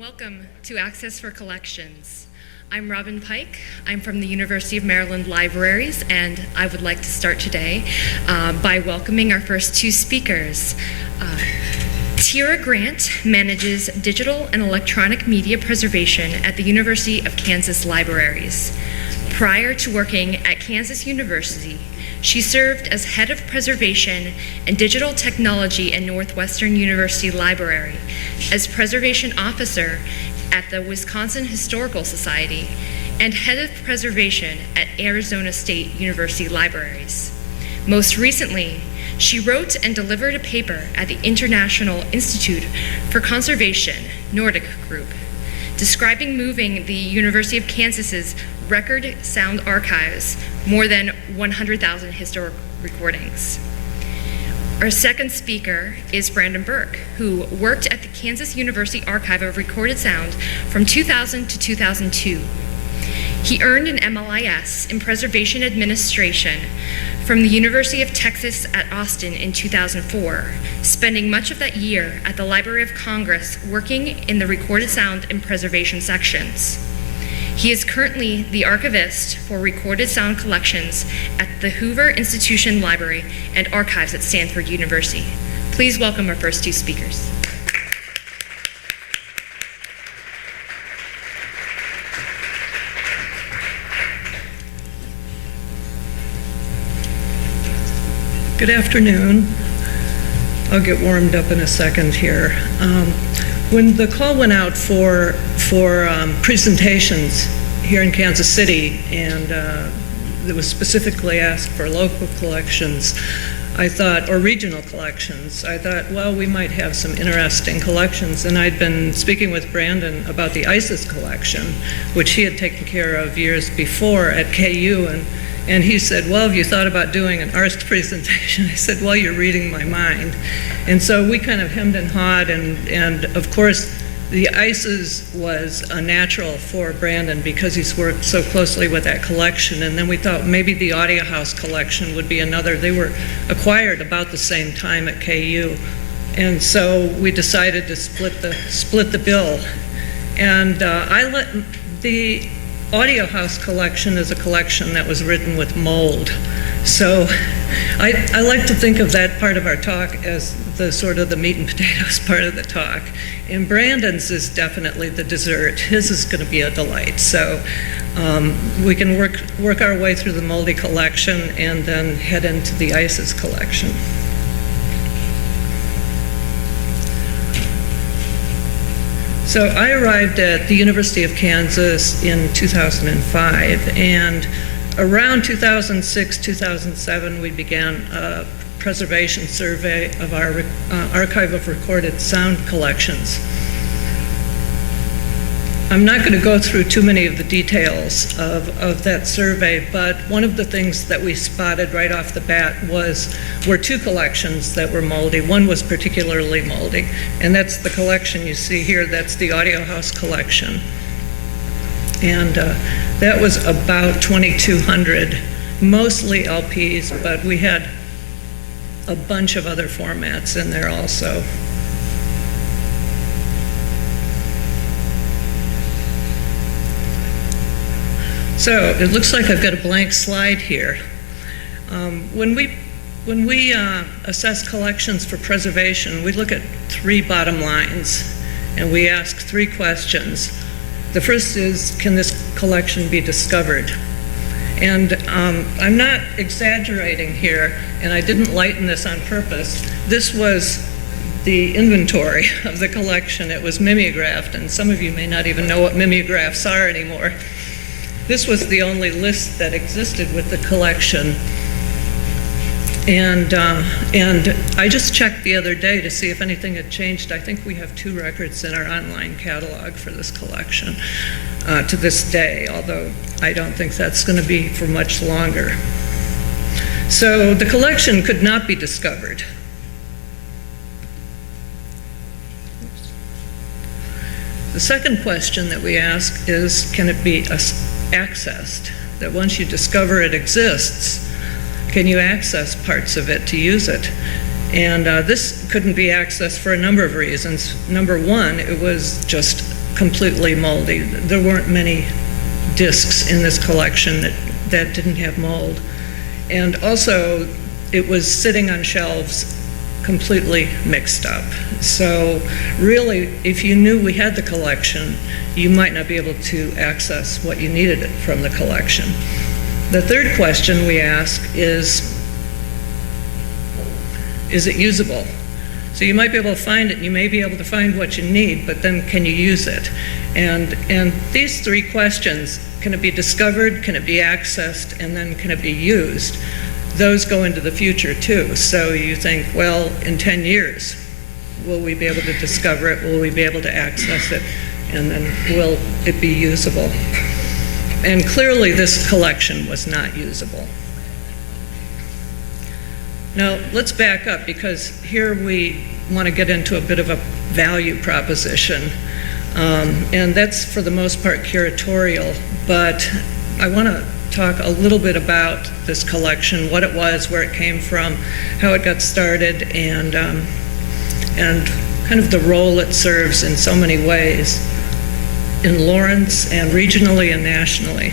Welcome to Access for Collections. I'm Robin Pike. I'm from the University of Maryland Libraries, and I would like to start today by welcoming our first two speakers. Tyra Grant manages digital and electronic media preservation at the University of Kansas Libraries. Prior to working at Kansas University, she served as head of preservation and digital technology at Northwestern University Library, as preservation officer at the Wisconsin Historical Society, and head of preservation at Arizona State University Libraries. Most recently, she wrote and delivered a paper at the International Institute for Conservation, Nordic Group, describing moving the University of Kansas's record sound archives, more than 100,000 historic recordings. Our second speaker is Brandon Burke, who worked at the Kansas University Archive of Recorded Sound from 2000 to 2002. He earned an MLIS in Preservation Administration from the University of Texas at Austin in 2004, spending much of that year at the Library of Congress working in the Recorded Sound and Preservation sections. He is currently the archivist for recorded sound collections at the Hoover Institution Library and Archives at Stanford University. Please welcome our first two speakers. Good afternoon. I'll get warmed up in a second here. When the call went out for presentations here in Kansas City, and it was specifically asked for local collections, I thought, or regional collections, I thought, well, we might have some interesting collections. And I'd been speaking with Brandon about the ISIS collection, which he had taken care of years before at KU, and he said, well, have you thought about doing an ARSC presentation? I said, well, you're reading my mind. And so we kind of hemmed and hawed, and of course, the ISIS was a natural for Brandon because he's worked so closely with that collection. And then we thought maybe the Audio House collection would be another. They were acquired about the same time at KU. And so we decided to split the bill. And the Audio House collection is a collection that was written with mold. So I like to think of that part of our talk as the sort of the meat and potatoes part of the talk. And Brandon's is definitely the dessert. His is going to be a delight. So we can work our way through the moldy collection and then head into the ISIS collection. So I arrived at the University of Kansas in 2005, and around 2006, 2007, we began a preservation survey of our archive of recorded sound collections. I'm not going to go through too many of the details of that survey, but one of the things that we spotted right off the bat were two collections that were moldy. One was particularly moldy, and that's the collection you see here. That's the Audio House collection. And that was about 2,200, mostly LPs, but we had a bunch of other formats in there also. So it looks like I've got a blank slide here. When we assess collections for preservation, we look at three bottom lines, and we ask three questions. The first is, can this collection be discovered? And I'm not exaggerating here, and I didn't lighten this on purpose. This was the inventory of the collection. It was mimeographed, and some of you may not even know what mimeographs are anymore. This was the only list that existed with the collection. And I just checked the other day to see if anything had changed. I think we have 2 records in our online catalog for this collection to this day, although I don't think that's going to be for much longer. So the collection could not be discovered. The second question that we ask is, can it be accessed? That once you discover it exists, can you access parts of it to use it? And this couldn't be accessed for a number of reasons. Number one, it was just completely moldy. There weren't many discs in this collection that didn't have mold. And also, it was sitting on shelves completely mixed up. So really, if you knew we had the collection, you might not be able to access what you needed from the collection. The third question we ask is it usable? So you might be able to find it, you may be able to find what you need, but then can you use it? And these three questions, can it be discovered, can it be accessed, and then can it be used? Those go into the future too. So you think, well, in 10 years, will we be able to discover it? Will we be able to access it? And then will it be usable? And clearly this collection was not usable. Now, let's back up, because here we want to get into a bit of a value proposition. And that's for the most part curatorial, but I want to talk a little bit about this collection, what it was, where it came from, how it got started, and kind of the role it serves in so many ways in Lawrence and regionally and nationally.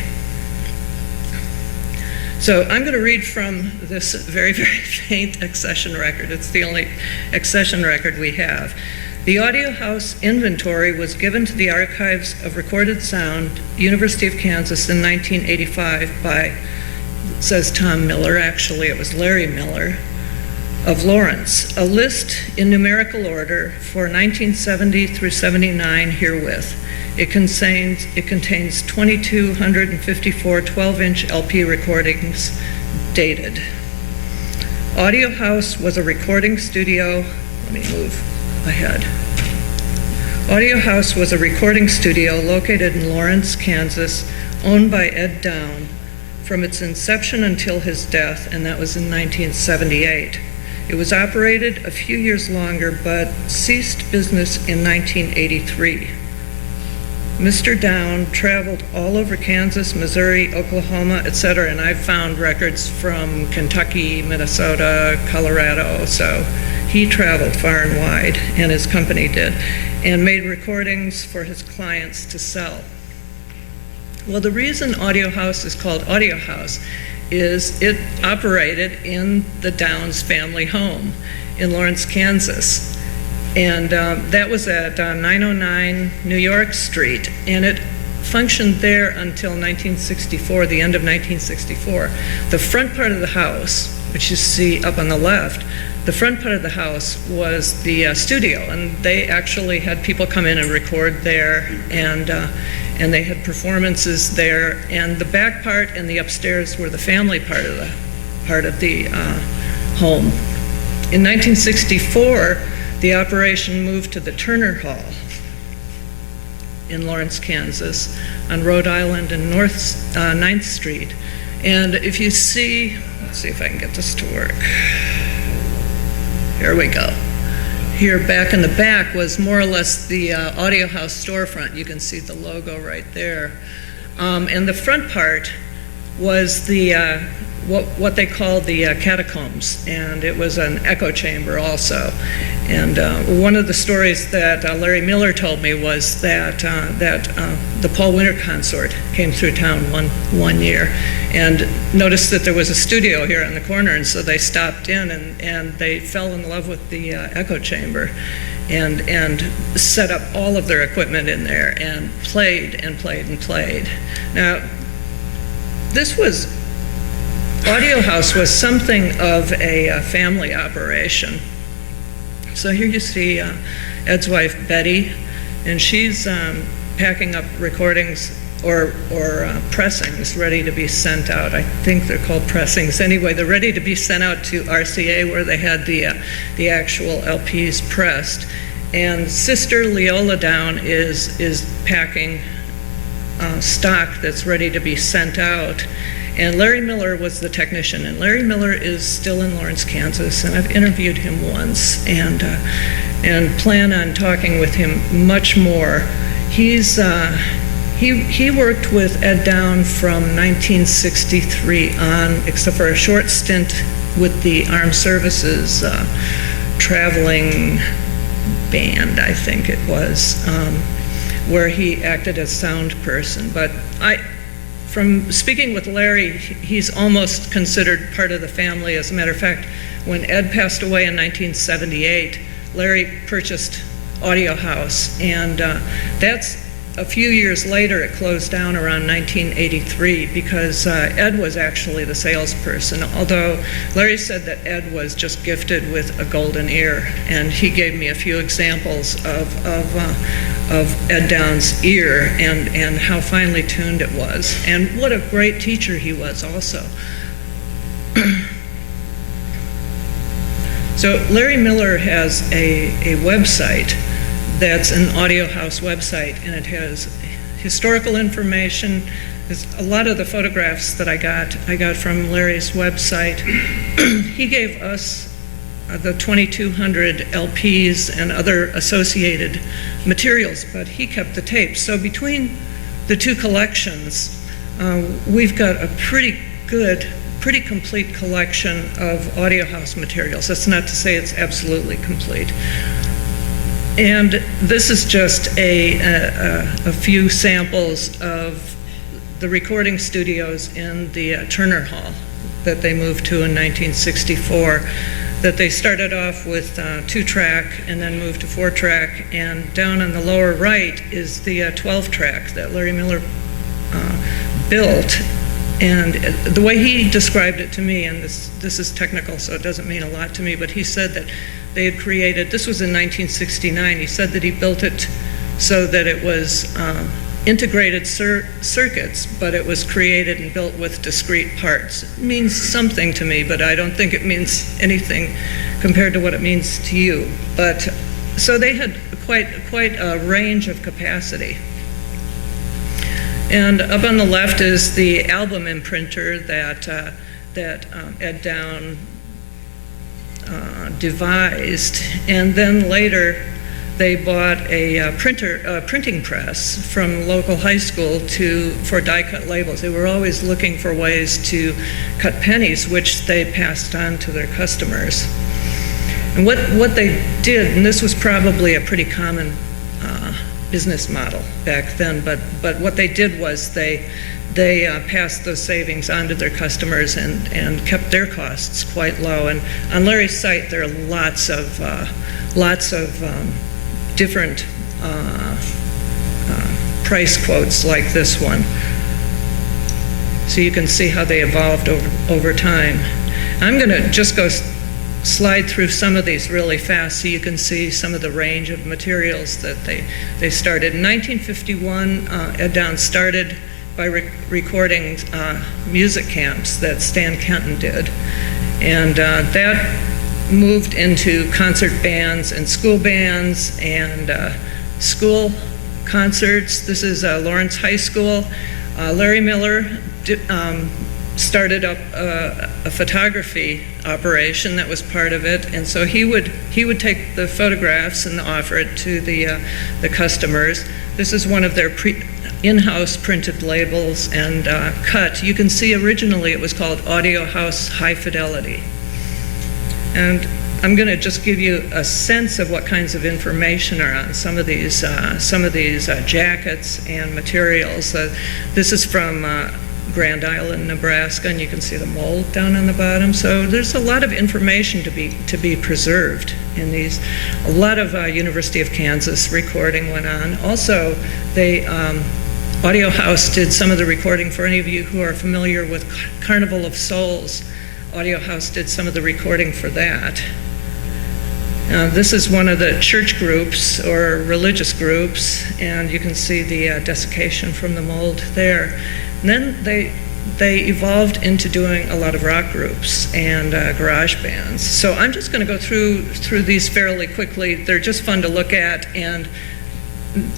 So I'm going to read from this very, very faint accession record. It's the only accession record we have. The Audio House inventory was given to the Archives of Recorded Sound, University of Kansas in 1985 by, it says Tom Miller, actually it was Larry Miller, of Lawrence. A list in numerical order for 1970 through 79 herewith. It contains 2,254 12-inch LP recordings dated. Audio House was a recording studio, let me move ahead. Audio House was a recording studio located in Lawrence, Kansas, owned by Ed Down from its inception until his death, and that was in 1978. It was operated a few years longer, but ceased business in 1983. Mr. Down traveled all over Kansas, Missouri, Oklahoma, etc., and I've found records from Kentucky, Minnesota, Colorado, so he traveled far and wide, and his company did, and made recordings for his clients to sell. Well, the reason Audio House is called Audio House is it operated in the Downs family home in Lawrence, Kansas. And that was at 909 New York Street, and it functioned there until 1964, the end of 1964. The front part of the house, which you see up on the left, the front part of the house was the studio, and they actually had people come in and record there, and they had performances there. And the back part and the upstairs were the family part of the home. In 1964, the operation moved to the Turner Hall in Lawrence, Kansas, on Rhode Island and North 9th Street. And if you see, let's see if I can get this to work. Here we go. Here back in the back was more or less the Audio House storefront. You can see the logo right there. And the front part was the what they called the catacombs, and it was an echo chamber also. And one of the stories that Larry Miller told me was that the Paul Winter Consort came through town one year and noticed that there was a studio here on the corner, and so they stopped in and they fell in love with the echo chamber and set up all of their equipment in there and played and played and played. Now, Audio House was something of a family operation. So here you see Ed's wife, Betty, and she's packing up recordings or pressings ready to be sent out. I think they're called pressings. Anyway, they're ready to be sent out to RCA, where they had the actual LPs pressed. And Sister Leola Down is packing stock that's ready to be sent out. And Larry Miller was the technician, and Larry Miller is still in Lawrence, Kansas, and I've interviewed him once and plan on talking with him much more. He worked with Ed Down from 1963 on, except for a short stint with the Armed Services traveling band, I think it was, where he acted as sound person. But from speaking with Larry, he's almost considered part of the family. As a matter of fact, when Ed passed away in 1978, Larry purchased Audio House, and that's a few years later. It closed down around 1983 because Ed was actually the salesperson, although Larry said that Ed was just gifted with a golden ear, and he gave me a few examples of Ed Downs' ear and how finely tuned it was, and what a great teacher he was also. So Larry Miller has a website that's an Audio House website, and it has historical information. There's a lot of the photographs that I got from Larry's website. He gave us the 2,200 LPs and other associated materials, but he kept the tapes. So between the two collections, we've got a pretty complete collection of Audio House materials. That's not to say it's absolutely complete. And this is just a few samples of the recording studios in the Turner Hall that they moved to in 1964, that they started off with 2-track and then moved to 4-track. And down on the lower right is the 12-track that Larry Miller built. And the way he described it to me, and this is technical, so it doesn't mean a lot to me, but he said that they had created, this was in 1969, he said that he built it so that it was integrated circuits, but it was created and built with discrete parts. It means something to me, but I don't think it means anything compared to what it means to you. But so they had quite a range of capacity. And up on the left is the album imprinter that Ed Down devised, and then later they bought a printing press from local high school for die-cut labels. They were always looking for ways to cut pennies, which they passed on to their customers. And what they did, and this was probably a pretty common business model back then, but what they did was they passed those savings on to their customers and kept their costs quite low. And on Larry's site, there are lots of different price quotes like this one. So you can see how they evolved over time. I'm going to just slide through some of these really fast so you can see some of the range of materials that they started. In 1951, Ed Downs started by recording music camps that Stan Kenton did. And that moved into concert bands and school bands and school concerts. This is Lawrence High School. Larry Miller started up a photography operation that was part of it, and so he would take the photographs and offer it to the customers. This is one of their in-house printed labels and cut. You can see originally it was called Audio House High Fidelity. And I'm going to just give you a sense of what kinds of information are on some of these jackets and materials. This is from Grand Island, Nebraska, and you can see the mold down on the bottom. So there's a lot of information to be preserved in these. A lot of University of Kansas recording went on. Also, Audio House did some of the recording. For any of you who are familiar with Carnival of Souls, Audio House did some of the recording for that. This is one of the church groups or religious groups, and you can see the desiccation from the mold there. And then they evolved into doing a lot of rock groups and garage bands. So I'm just going to go through these fairly quickly. They're just fun to look at, and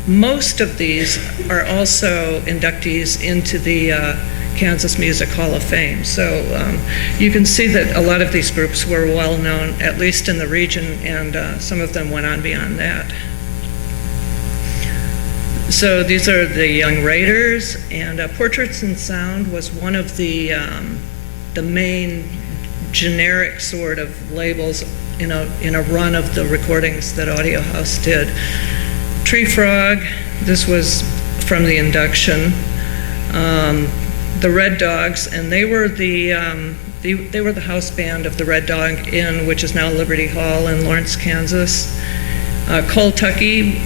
most of these are also inductees into the Kansas Music Hall of Fame. So you can see that a lot of these groups were well known, at least in the region, and some of them went on beyond that. So these are the Young Raiders, and Portraits in Sound was one of the main generic sort of labels in a run of the recordings that Audio House did. Tree Frog, This was from the induction. The Red Dogs, and they were the house band of the Red Dog Inn, which is now Liberty Hall in Lawrence, Kansas. Cole Tucky,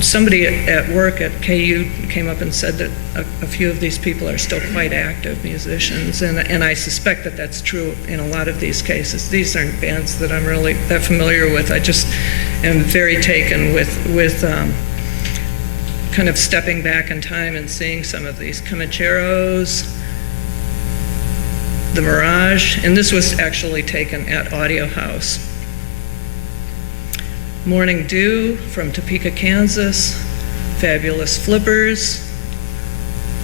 somebody at work at KU came up and said that a few of these people are still quite active musicians, and I suspect that that's true in a lot of these cases. These aren't bands that I'm really that familiar with. I just am very taken with kind of stepping back in time and seeing some of these Comancheros, the Mirage, and this was actually taken at Audio House. Morning Dew from Topeka, Kansas, Fabulous Flippers.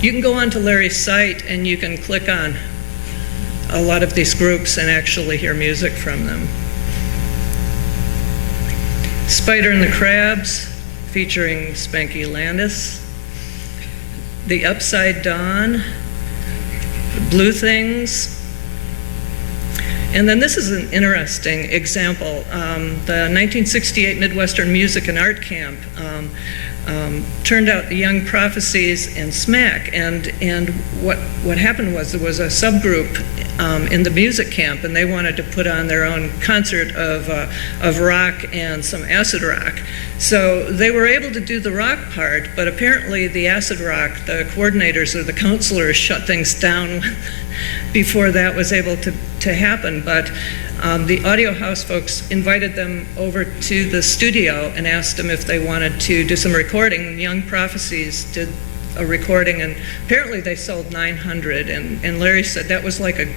You can go onto Larry's site and you can click on a lot of these groups and actually hear music from them. Spider and the Crabs, featuring Spanky Landis. The Upside Dawn, the Blue Things. And then this is an interesting example. The 1968 Midwestern Music and Art Camp turned out the Young Prophecies and Smack. And what happened was there was a subgroup in the music camp, and they wanted to put on their own concert of rock and some acid rock. So they were able to do the rock part, but apparently the acid rock, the coordinators or the counselors shut things down before that was able to happen. But the Audio House folks invited them over to the studio and asked them if they wanted to do some recording. And Young Prophecies did a recording, and apparently they sold 900. And Larry said that was like a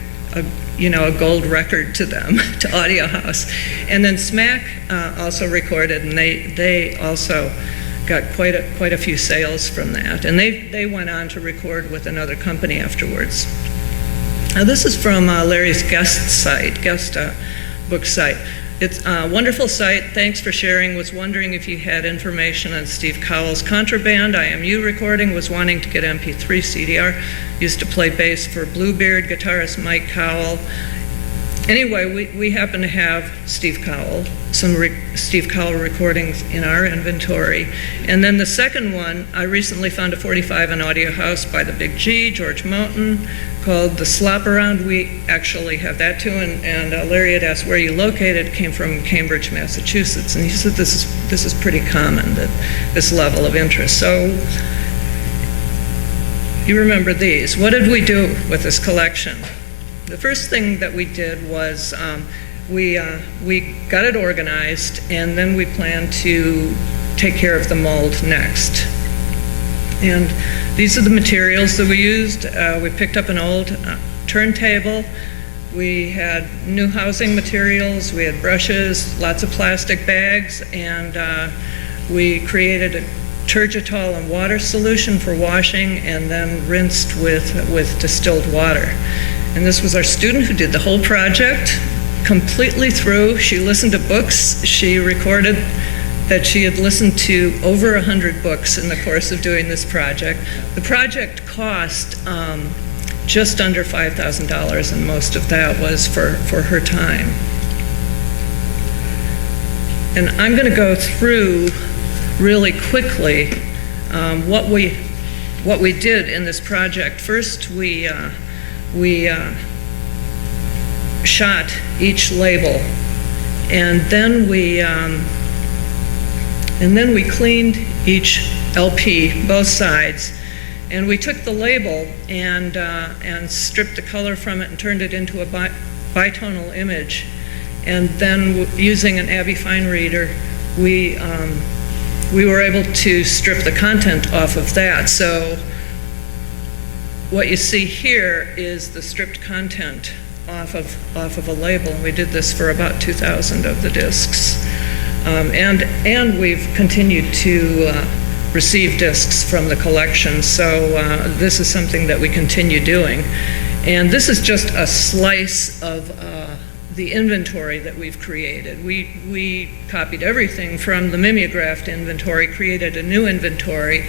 gold record to them, to Audio House. And then Smack also recorded, and they also got quite a few sales from that. And they went on to record with another company afterwards. Now this is from Larry's guest book site. It's a wonderful site. Thanks for sharing. Was wondering if you had information on Steve Cowell's Contraband IMU recording. Was wanting to get MP3 CDR. Used to play bass for Bluebeard, guitarist Mike Cowell. Anyway, we happen to have Steve Cowell, some Steve Cowell recordings in our inventory. And then the second one, I recently found a 45 on Audio House by the Big G, George Moten, called The Slop Around. We actually have that too, and Larry had asked where you located. It came from Cambridge, Massachusetts, and he said this is pretty common, that this level of interest. So you remember these. What did we do with this collection? The first thing that we did was we got it organized, and then we planned to take care of the mold next. And these are the materials that we used. We picked up an old turntable. We had new housing materials. We had brushes, lots of plastic bags, and we created a turgitol and water solution for washing, and then rinsed with distilled water. And this was our student who did the whole project completely through. She listened to books. She recorded that she had listened to over 100 books in the course of doing this project. The project cost just under $5,000, and most of that was for her time. And I'm going to go through really quickly what we did in this project. First, we shot each label, and then we cleaned each LP, both sides, and we took the label and stripped the color from it and turned it into a bitonal image. And then using an Abbey Fine Reader, we were able to strip the content off of that. So what you see here is the stripped content off of a label. And we did this for about 2,000 of the discs. And we've continued to receive discs from the collection. So this is something that we continue doing. And this is just a slice of the inventory that we've created. We copied everything from the mimeographed inventory, created a new inventory,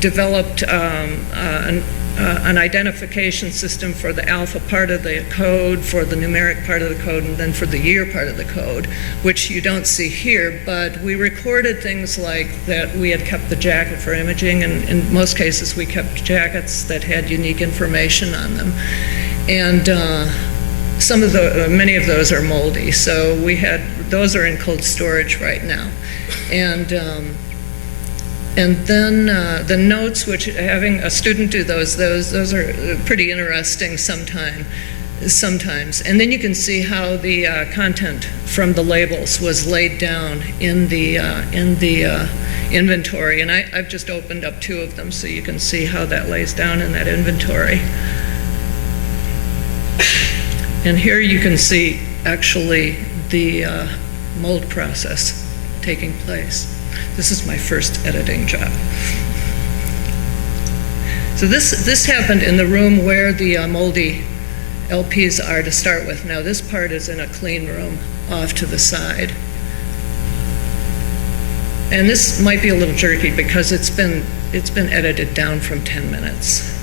developed a an identification system for the alpha part of the code, for the numeric part of the code, and then for the year part of the code, which you don't see here, but we recorded things like that we had kept the jacket for imaging, and in most cases we kept jackets that had unique information on them. And many of those are moldy, so those are in cold storage right now. And then the notes, which having a student do those are pretty interesting sometimes. And then you can see how the content from the labels was laid down in the inventory. And I've just opened up 2 of them so you can see how that lays down in that inventory. And here you can see actually the mold process taking place. This is my first editing job. So this happened in the room where the moldy LPs are to start with. Now this part is in a clean room off to the side. And this might be a little jerky because it's been edited down from 10 minutes.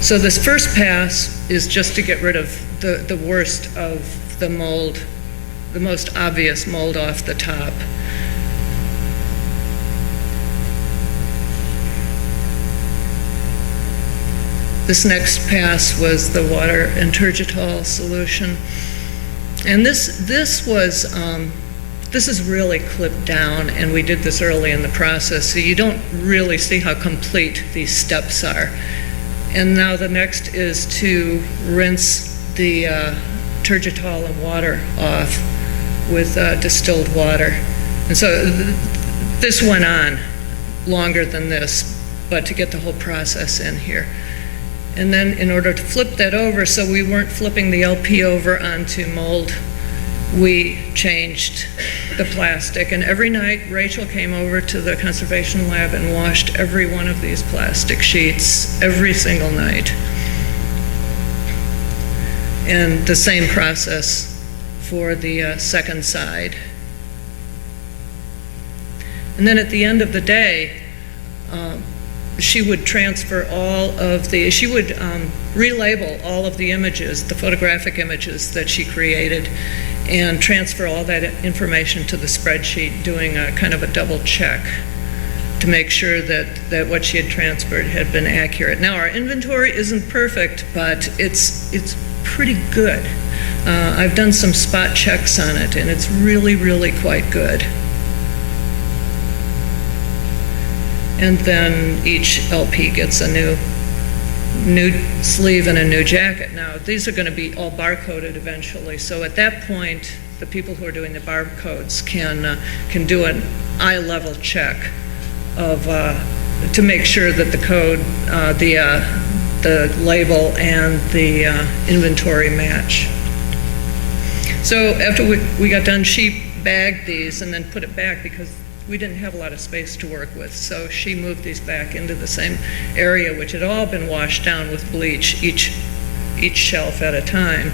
So this first pass is just to get rid of the worst of the mold, the most obvious mold off the top. This next pass was the water and turgidol solution. And this is really clipped down, and we did this early in the process, so you don't really see how complete these steps are. And now the next is to rinse the turgidol and water off with distilled water. And so this went on longer than this, but to get the whole process in here. And then in order to flip that over, so we weren't flipping the LP over onto mold, we changed the plastic. And every night, Rachel came over to the conservation lab and washed every one of these plastic sheets every single night. And the same process for the second side. And then at the end of the day, she would transfer she would relabel all of the images, the photographic images that she created, and transfer all that information to the spreadsheet, doing a kind of a double check to make sure that what she had transferred had been accurate. Now our inventory isn't perfect, but it's pretty good. I've done some spot checks on it, and it's really, really quite good. And then each LP gets a new sleeve and a new jacket. Now, these are going to be all barcoded eventually, so at that point, the people who are doing the barcodes can do an eye-level check of to make sure that the code, the label, and the inventory match. So after we got done, she bagged these and then put it back because we didn't have a lot of space to work with, so she moved these back into the same area, which had all been washed down with bleach, each shelf at a time.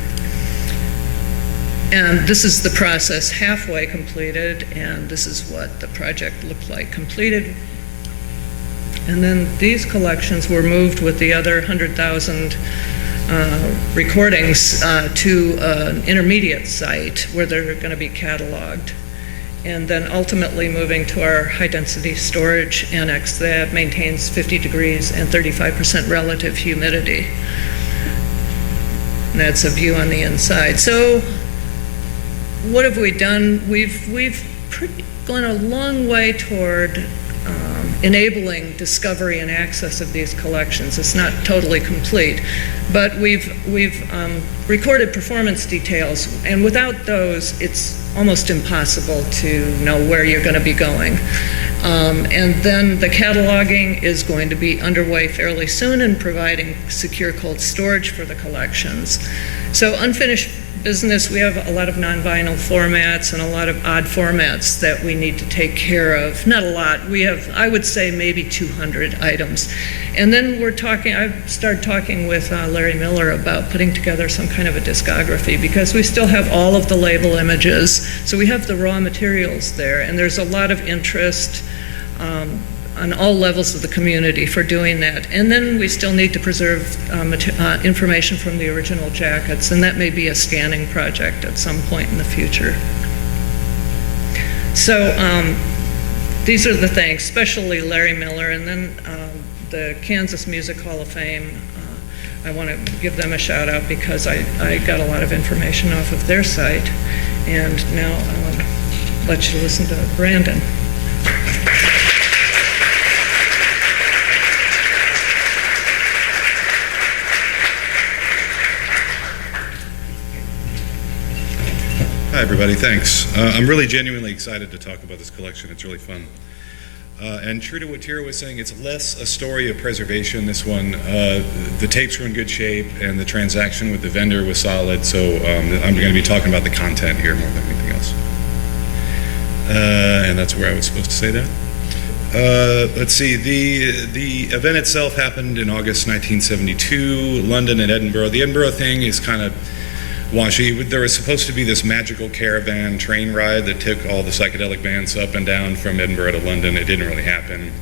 And this is the process halfway completed, and this is what the project looked like completed. And then these collections were moved with the other 100,000 recordings to an intermediate site where they're going to be cataloged. And then ultimately moving to our high-density storage annex that maintains 50 degrees and 35% relative humidity. And that's a view on the inside. So what have we done? We've gone a long way toward enabling discovery and access of these collections. It's not totally complete, but we've recorded performance details, and without those, it's almost impossible to know where you're going to be going. And then the cataloging is going to be underway fairly soon and providing secure cold storage for the collections. So unfinished business, we have a lot of non-vinyl formats and a lot of odd formats that we need to take care of. Not a lot. We have, I would say, maybe 200 items. And then I've started talking with Larry Miller about putting together some kind of a discography, because we still have all of the label images. So we have the raw materials there, and there's a lot of interest on all levels of the community for doing that. And then we still need to preserve information from the original jackets, and that may be a scanning project at some point in the future. So these are the thanks, especially Larry Miller, and then the Kansas Music Hall of Fame. I want to give them a shout out because I got a lot of information off of their site. And now I want to let you listen to Brandon. Hi, everybody. Thanks. I'm really genuinely excited to talk about this collection. It's really fun. And true to what Tyra was saying, it's less a story of preservation, this one. The tapes were in good shape, and the transaction with the vendor was solid, so I'm going to be talking about the content here more than anything else. And that's where I was supposed to say that. Let's see, the event itself happened in August 1972, London and Edinburgh. The Edinburgh thing is kind of washy. There was supposed to be this magical caravan train ride that took all the psychedelic bands up and down from Edinburgh to London. It didn't really happen.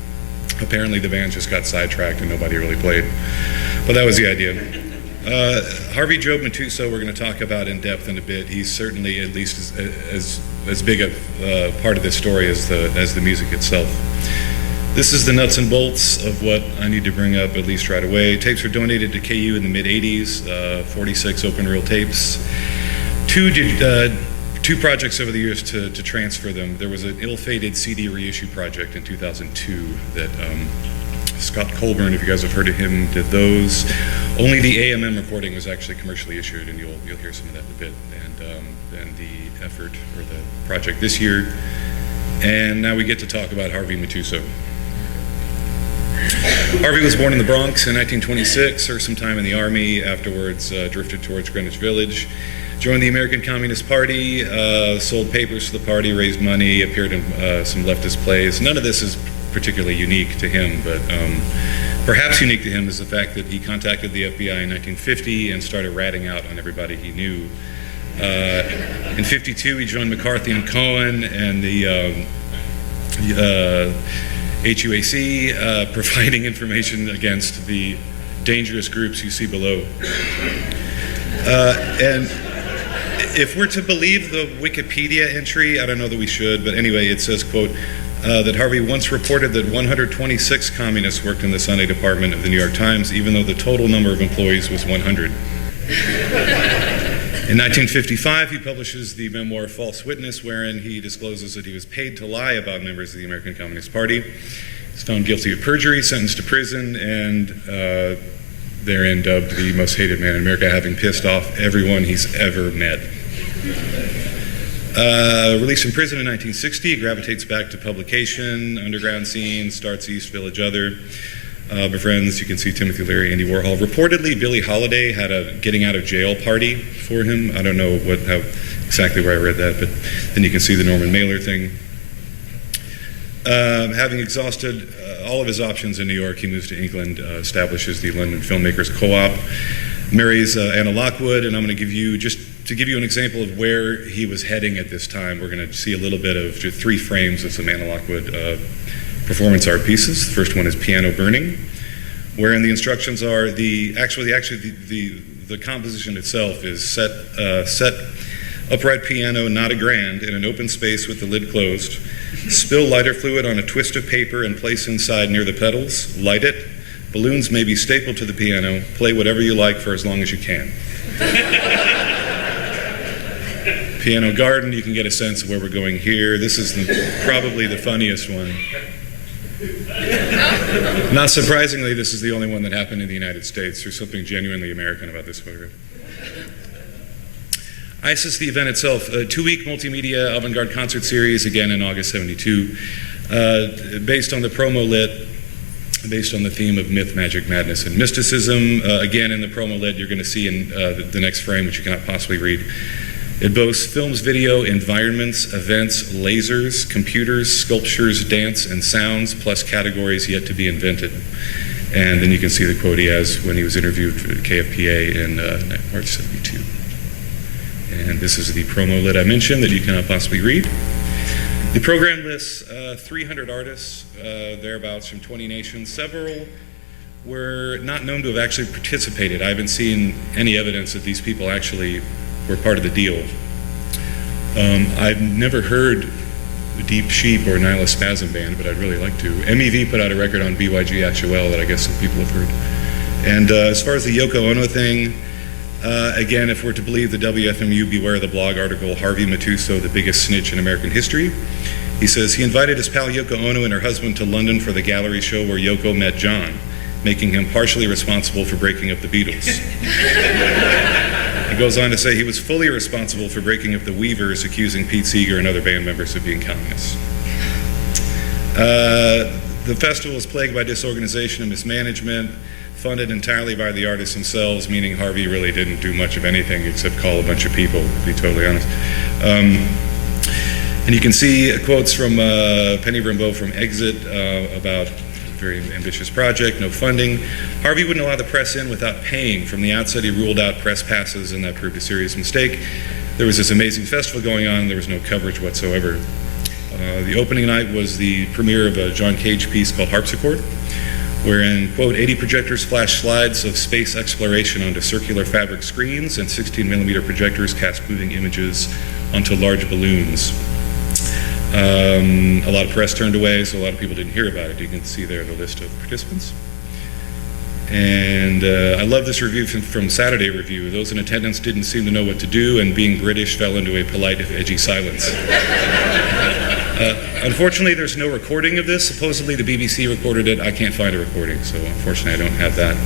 Apparently the band just got sidetracked and nobody really played. But that was the idea. Harvey Job Matusow we're going to talk about in depth in a bit. He's certainly at least as big a part of this story as the music itself. This is the nuts and bolts of what I need to bring up at least right away. Tapes were donated to KU in the mid-'80s, 46 open reel tapes. Two projects over the years to transfer them. There was an ill-fated CD reissue project in 2002 that Scott Colburn, if you guys have heard of him, did those. Only the AMM recording was actually commercially issued, and you'll hear some of that in a bit. And the effort or the project this year. And now we get to talk about Harvey Matusow. Harvey was born in the Bronx in 1926, served some time in the Army, afterwards drifted towards Greenwich Village, joined the American Communist Party, sold papers to the party, raised money, appeared in some leftist plays. None of this is particularly unique to him, but perhaps unique to him is the fact that he contacted the FBI in 1950 and started ratting out on everybody he knew. In 52, he joined McCarthy and Cohen and the HUAC, providing information against the dangerous groups you see below. And if we're to believe the Wikipedia entry, I don't know that we should, but anyway, it says, quote, that Harvey once reported that 126 communists worked in the Sunday department of the New York Times, even though the total number of employees was 100. In 1955, he publishes the memoir False Witness, wherein he discloses that he was paid to lie about members of the American Communist Party. He's found guilty of perjury, sentenced to prison, and therein dubbed the most hated man in America, having pissed off everyone he's ever met. Released from prison in 1960, he gravitates back to publication, underground scene, starts East Village Other. Befriends, you can see Timothy Leary, Andy Warhol. Reportedly, Billie Holiday had a getting out of jail party for him. I don't know exactly where I read that, but then you can see the Norman Mailer thing. Having exhausted all of his options in New York, he moves to England, establishes the London Filmmakers Co-op, marries Anna Lockwood, and I'm going to give you, just to give you an example of where he was heading at this time, we're going to see a little bit of 3 frames of some Anna Lockwood performance art pieces. The first one is Piano Burning, wherein the instructions are the composition itself is set upright piano, not a grand, in an open space with the lid closed. Spill lighter fluid on a twist of paper and place inside near the pedals. Light it. Balloons may be stapled to the piano. Play whatever you like for as long as you can. Piano Garden, you can get a sense of where we're going here. This is probably the funniest one. Not surprisingly, this is the only one that happened in the United States. There's something genuinely American about this photograph. ISIS, the event itself, a 2-week multimedia avant-garde concert series, again in August 72, based on the promo lit, based on the theme of myth, magic, madness, and mysticism. Again, in the promo lit, you're going to see in the next frame, which you cannot possibly read, it boasts films, video, environments, events, lasers, computers, sculptures, dance, and sounds, plus categories yet to be invented. And then you can see the quote he has when he was interviewed for KFPA in March 72. And this is the promo lit I mentioned that you cannot possibly read. The program lists 300 artists, thereabouts, from 20 nations. Several were not known to have actually participated. I haven't seen any evidence that these people actually were part of the deal. I've never heard Deep Sheep or Nihilist Spasm Band, but I'd really like to. MEV put out a record on BYG Actuel that I guess some people have heard. And as far as the Yoko Ono thing, again, if we're to believe the WFMU Beware the Blog article, Harvey Matusow, the biggest snitch in American history, he says he invited his pal Yoko Ono and her husband to London for the gallery show where Yoko met John, making him partially responsible for breaking up the Beatles. He goes on to say he was fully responsible for breaking up the Weavers, accusing Pete Seeger and other band members of being communists. The festival is plagued by disorganization and mismanagement, funded entirely by the artists themselves, meaning Harvey really didn't do much of anything except call a bunch of people, to be totally honest. And you can see quotes from Penny Rimbaud from Exit about very ambitious project, no funding. Harvey wouldn't allow the press in without paying. From the outset, he ruled out press passes, and that proved a serious mistake. There was this amazing festival going on, and there was no coverage whatsoever. The opening night was the premiere of a John Cage piece called Harpsichord, wherein, quote, 80 projectors flash slides of space exploration onto circular fabric screens, and 16mm projectors cast moving images onto large balloons. A lot of press turned away, so a lot of people didn't hear about it. You can see there the list of participants. And I love this review from Saturday Review. Those in attendance didn't seem to know what to do, and being British fell into a polite, if edgy silence. Unfortunately, there's no recording of this. Supposedly the BBC recorded it. I can't find a recording, so unfortunately I don't have that.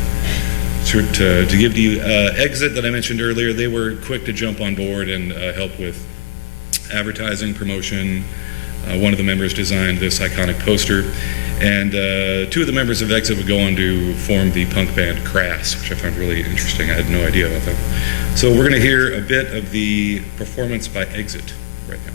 To give to you, Exit that I mentioned earlier, they were quick to jump on board and help with advertising, promotion. One of the members designed this iconic poster, and two of the members of Exit would go on to form the punk band Crass, which I found really interesting. I had no idea about that. So we're going to hear a bit of the performance by Exit right now.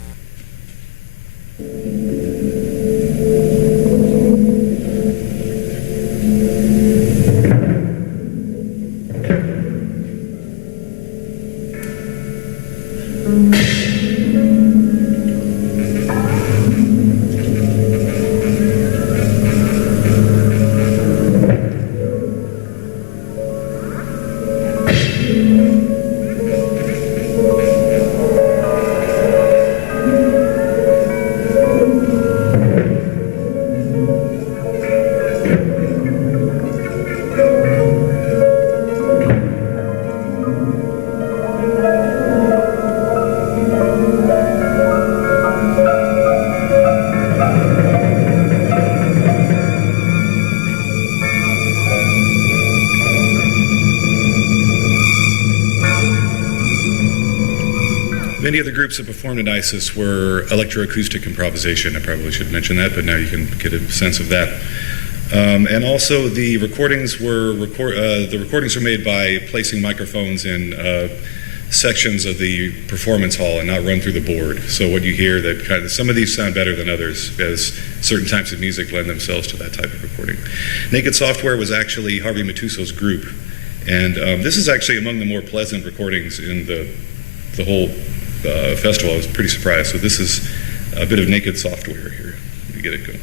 Many of the groups that performed at ISIS were electroacoustic improvisation. I probably should mention that, but now you can get a sense of that. And also, the recordings were made by placing microphones in sections of the performance hall and not run through the board. So what you hear, that kind of, some of these sound better than others, as certain types of music lend themselves to that type of recording. Naked Software was actually Harvey Matusow's group, and this is actually among the more pleasant recordings in the whole festival. I was pretty surprised. So this is a bit of Naked Software here. Let me get it going.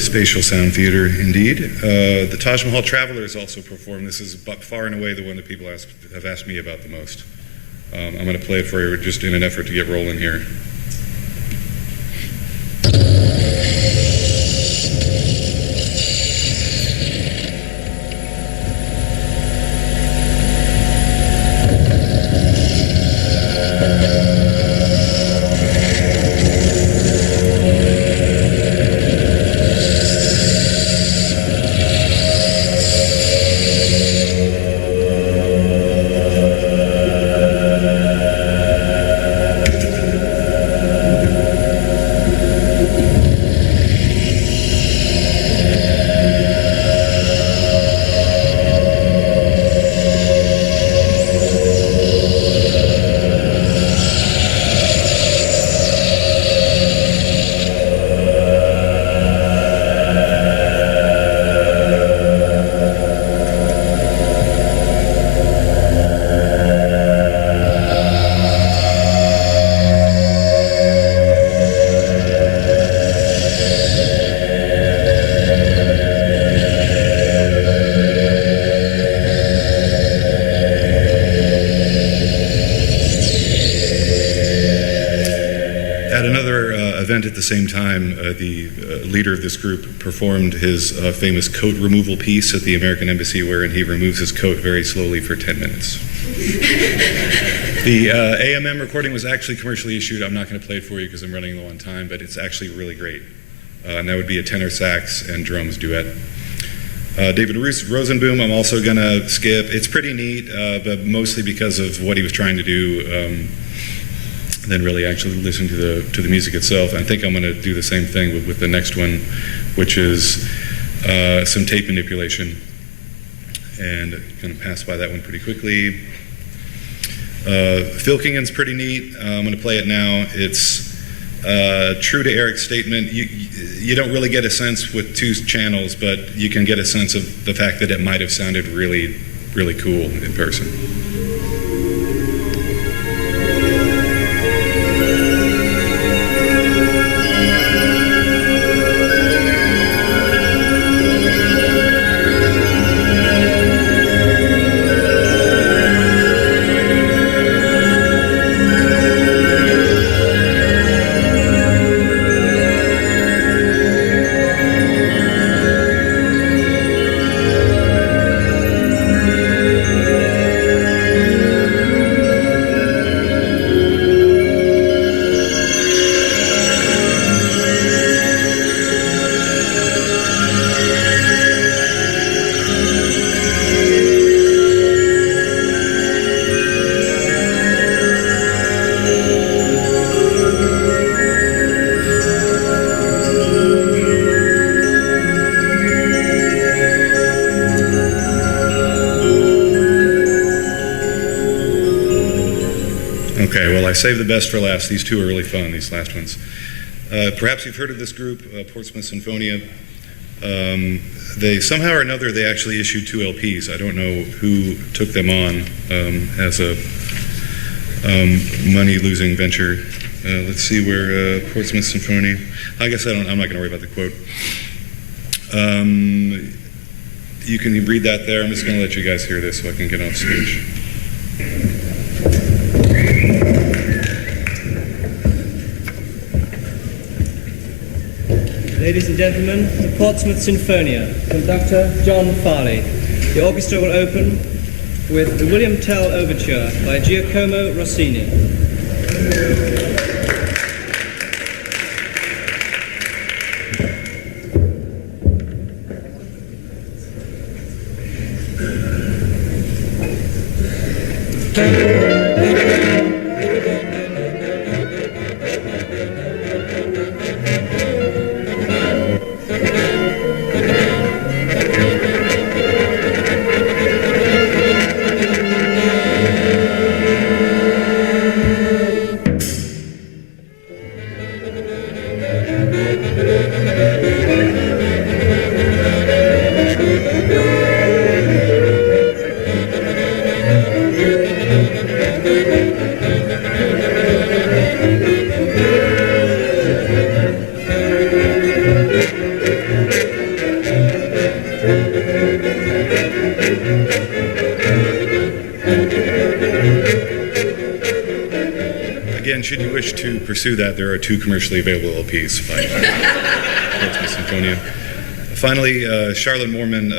Spatial Sound Theater, indeed. The Taj Mahal Travelers also performed. This is far and away the one that people have asked me about the most. I'm going to play it for you just in an effort to get rolling here. At the same time, the leader of this group performed his famous coat removal piece at the American Embassy, wherein he removes his coat very slowly for 10 minutes. The AMM recording was actually commercially issued. I'm not going to play it for you because I'm running low on time, but it's actually really great. And that would be a tenor sax and drums duet. David Rosenboom, I'm also going to skip. It's pretty neat, but mostly because of what he was trying to do. Than really actually listen to the music itself. I think I'm going to do the same thing with the next one, which is some tape manipulation. And I'm going to pass by that one pretty quickly. Filkingen's pretty neat. I'm going to play it now. It's true to Eric's statement. You don't really get a sense with two channels, but you can get a sense of the fact that it might have sounded really, really cool in person. Okay, well, I saved the best for last. These two are really fun, these last ones. Perhaps you've heard of this group, Portsmouth Sinfonia. They somehow or another, they actually issued 2 LPs. I don't know who took them on as a money-losing venture. Let's see where Portsmouth Symphony. I guess I'm not going to worry about the quote. You can read that there. I'm just going to let you guys hear this so I can get off stage. Ladies and gentlemen, the Portsmouth Sinfonia, conductor John Farley. The orchestra will open with the William Tell Overture by Giacomo Rossini. and should you wish to pursue that, there are 2 commercially available LPs by Portsmouth Sinfonia. Finally, Charlotte Moorman,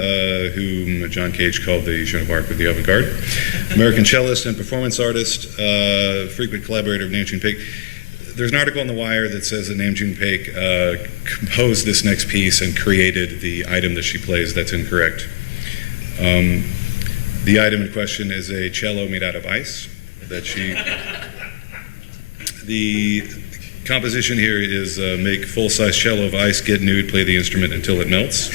whom John Cage called the Joan of Arc of the avant-garde, American cellist and performance artist, frequent collaborator of Nam June Paik. There's an article in The Wire that says that Nam June Paik composed this next piece and created the item that she plays. That's incorrect. The item in question is a cello made out of ice that she... The composition here is make full-size cello of ice, get nude, play the instrument until it melts.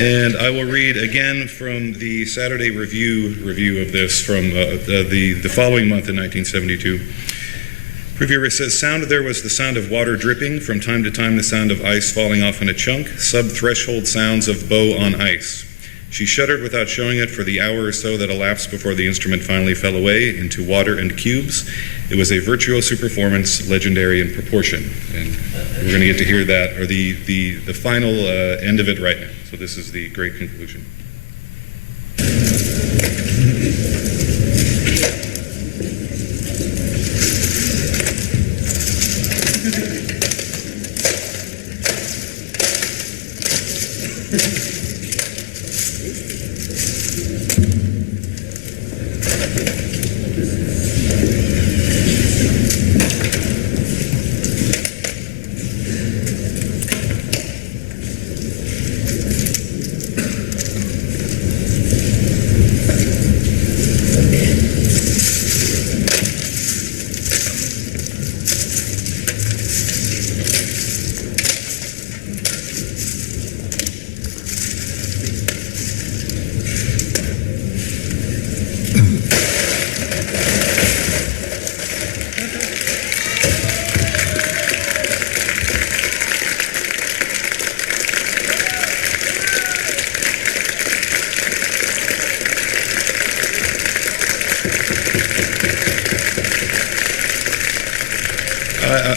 And I will read again from the Saturday review of this from the following month in 1972. Reviewer says, sound there was the sound of water dripping, from time to time the sound of ice falling off in a chunk, sub-threshold sounds of bow on ice. She shuddered without showing it for the hour or so that elapsed before the instrument finally fell away into water and cubes. It was a virtuoso performance, legendary in proportion. And we're going to get to hear that, or the final end of it right now. So this is the great conclusion.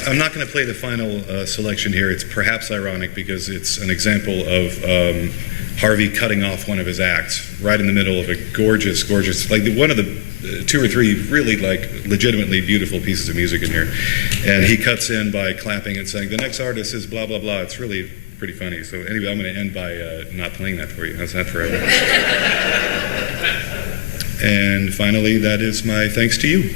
I'm not going to play the final selection here. It's perhaps ironic because it's an example of Harvey cutting off one of his acts right in the middle of a gorgeous, like one of the 2 or 3 really like legitimately beautiful pieces of music in here. And he cuts in by clapping and saying, the next artist is blah, blah, blah. It's really pretty funny. So anyway, I'm going to end by not playing that for you. How's that forever? And finally, that is my thanks to you.